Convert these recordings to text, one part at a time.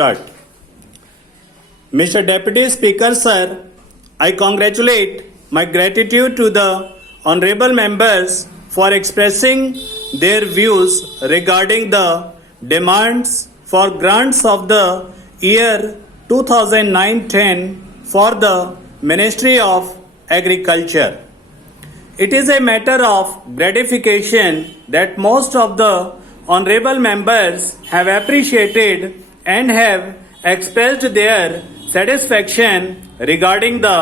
start. Mr. Deputy Speaker, sir, I congratulate my gratitude to the honorable members for expressing their views regarding the demands for grants of the year 2009-10 for the Ministry of Agriculture. It is a matter of gratification that most of the honorable members have appreciated and have expressed their satisfaction regarding the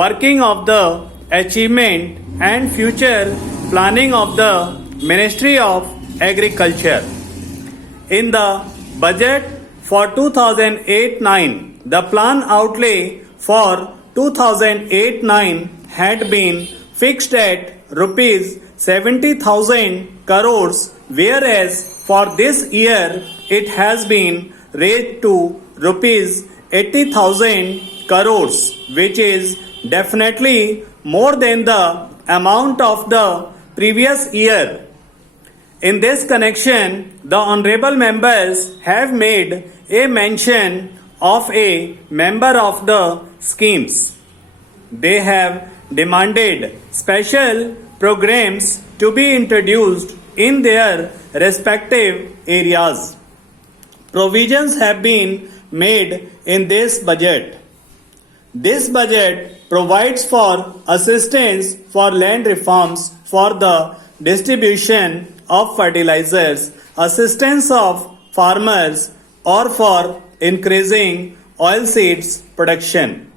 working of the achievement and future planning of the Ministry of Agriculture. In the budget for 2008-9, the plan outlay for 2008-9 had been fixed at rupees 70,000 crores, whereas for this year it has been raised to rupees 80,000 crores, which is definitely more than the amount of the previous year. In this connection, the honorable members have made a mention of a member of the schemes. They have demanded special programs to be introduced in their respective areas. Provisions have been made in this budget. This budget provides for assistance for land reforms, for the distribution of fertilizers, assistance of farmers, or for increasing oilseeds production.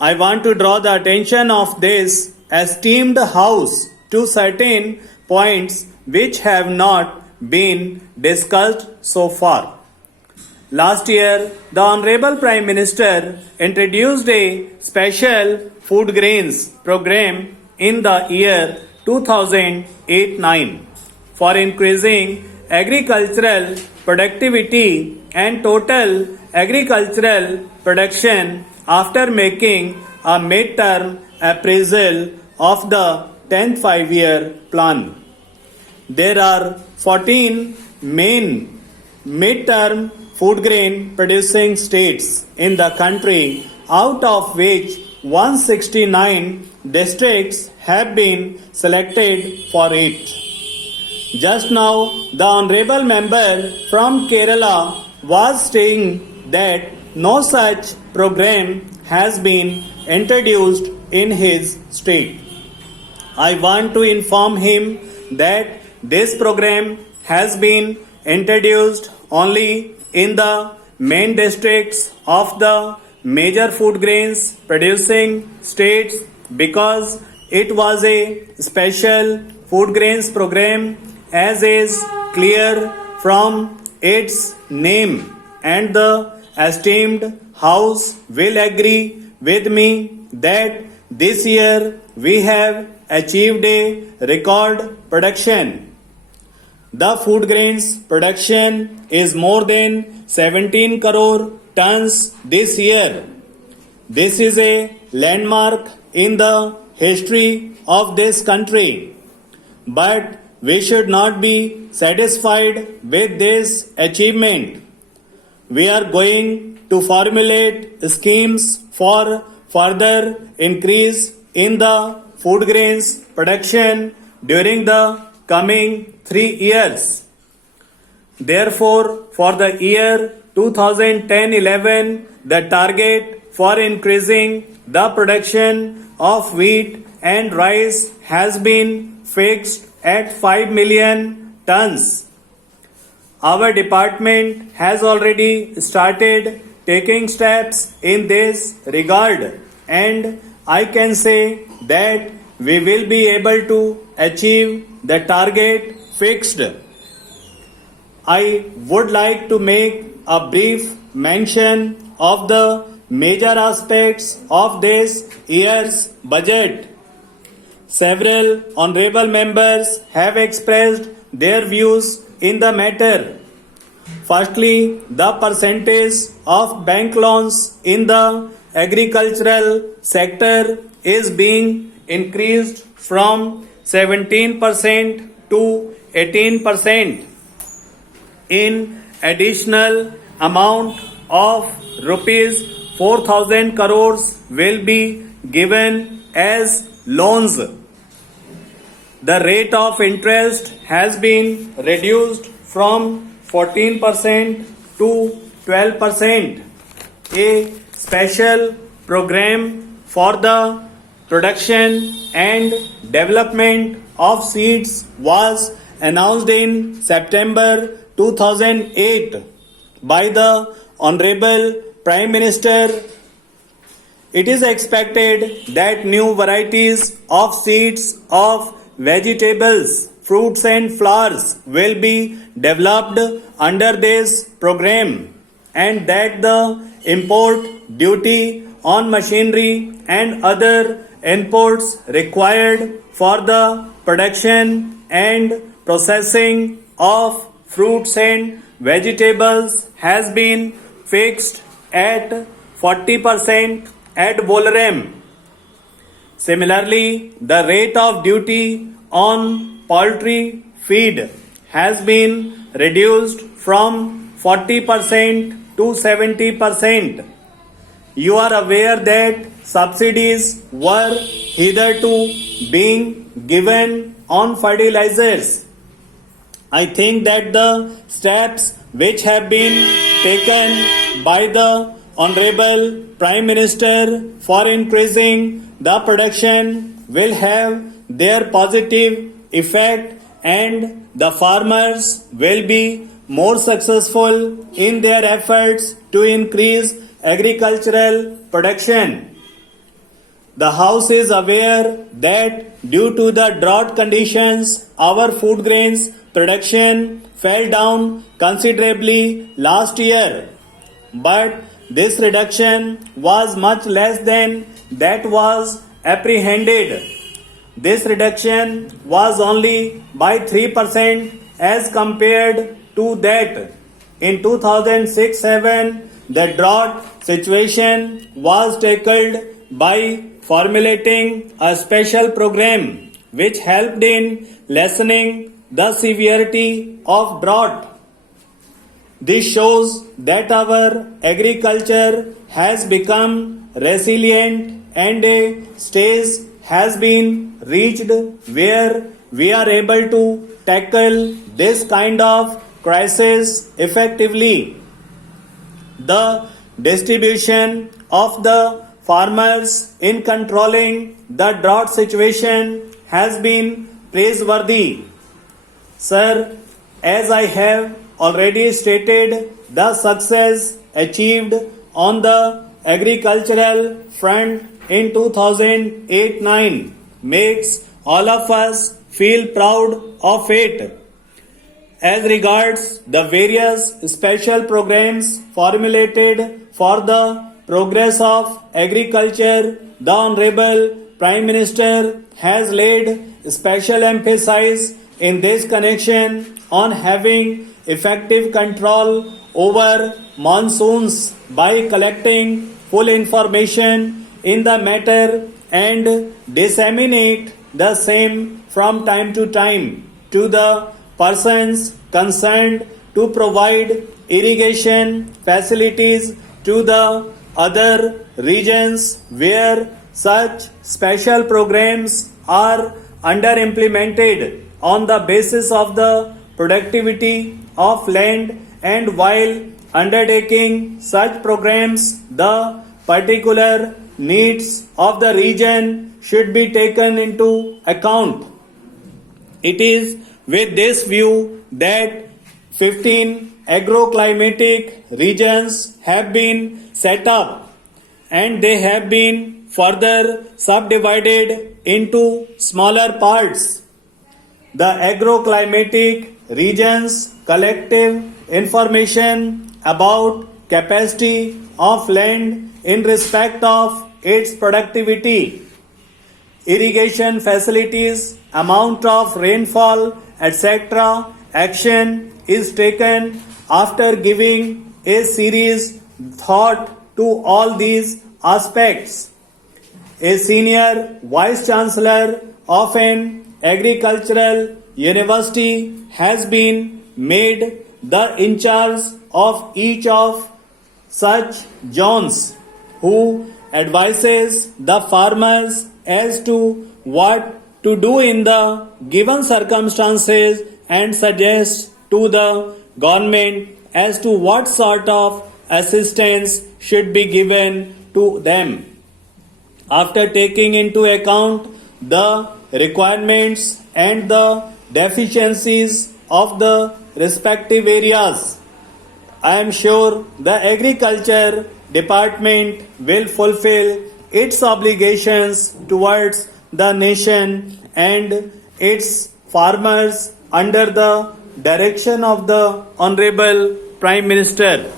I want to draw the attention of this esteemed House to certain points which have not been discussed so far. Last year, the Honorable Prime Minister introduced a special food grains program in the year 2008-9 for increasing agricultural productivity and total agricultural production after making a mid-term appraisal of the 10th five-year plan. There are 14 main mid-term food grain producing states in the country, out of which 169 districts have been selected for it. Just now, the honorable member from Kerala was saying that no such program has been introduced in his state. I want to inform him that this program has been introduced only in the main districts of the major food grains producing states, because it was a special food grains program, as is clear from its name, and the esteemed House will agree with me that this year we have achieved a record production. The food grains production is more than 17 crore tons this year. This is a landmark in the history of this country. But we should not be satisfied with this achievement. We are going to formulate schemes for further increase in the food grains production during the coming 3 years. Therefore, for the year 2010-11, the target for increasing the production of wheat and rice has been fixed at 5 million tons. Our department has already started taking steps in this regard, and I can say that we will be able to achieve the target fixed. I would like to make a brief mention of the major aspects of this year's budget. Several honorable members have expressed their views in the matter. Firstly, the percentage of bank loans in the agricultural sector is being increased from 17% to 18%. In additional, amount of rupees 4,000 crores will be given as loans. The rate of interest has been reduced from 14% to 12%. A special program for the production and development of seeds was announced in September 2008 by the Honorable Prime Minister. It is expected that new varieties of seeds of vegetables, fruits and flowers will be developed under this program, and that the import duty on machinery and other inputs required for the production and processing of fruits and vegetables has been fixed at 40% ad valorem. Similarly, the rate of duty on poultry feed has been reduced from 40% to 70%. You are aware that subsidies were hitherto being given on fertilizers. I think that the steps which have been taken by the Honorable Prime Minister for increasing the production will have their positive effect, and the farmers will be more successful in their efforts to increase agricultural production. The House is aware that due to the drought conditions, our food grains production fell down considerably last year. But this reduction was much less than that was apprehended. This reduction was only by 3% as compared to that. In 2006-7, the drought situation was tackled by formulating a special program which helped in lessening the severity of drought. This shows that our agriculture has become resilient and a stage has been reached where we are able to tackle this kind of crisis effectively. The distribution of the farmers in controlling the drought situation has been praiseworthy. Sir, as I have already stated, the success achieved on the agricultural front in 2008-9 makes all of us feel proud of it. As regards the various special programs formulated for the progress of agriculture, the Honorable Prime Minister has laid special emphasis in this connection on having effective control over monsoons by collecting full information in the matter and disseminate the same from time to time to the persons concerned to provide irrigation facilities to the other regions where such special programs are under implemented on the basis of the productivity of land, and while undertaking such programs, the particular needs of the region should be taken into account. It is with this view that 15 agroclimatic regions have been set up, and they have been further subdivided into smaller parts. The agroclimatic regions collective information about capacity of land in respect of its productivity, irrigation facilities, amount of rainfall, etc. Action is taken after giving a serious thought to all these aspects. A senior vice chancellor of an agricultural university has been made the in charge of each of such zones, who advises the farmers as to what to do in the given circumstances and suggests to the government as to what sort of assistance should be given to them. After taking into account the requirements and the deficiencies of the respective areas, I am sure the agriculture department will fulfill its obligations towards the nation and its farmers under the direction of the Honorable Prime Minister.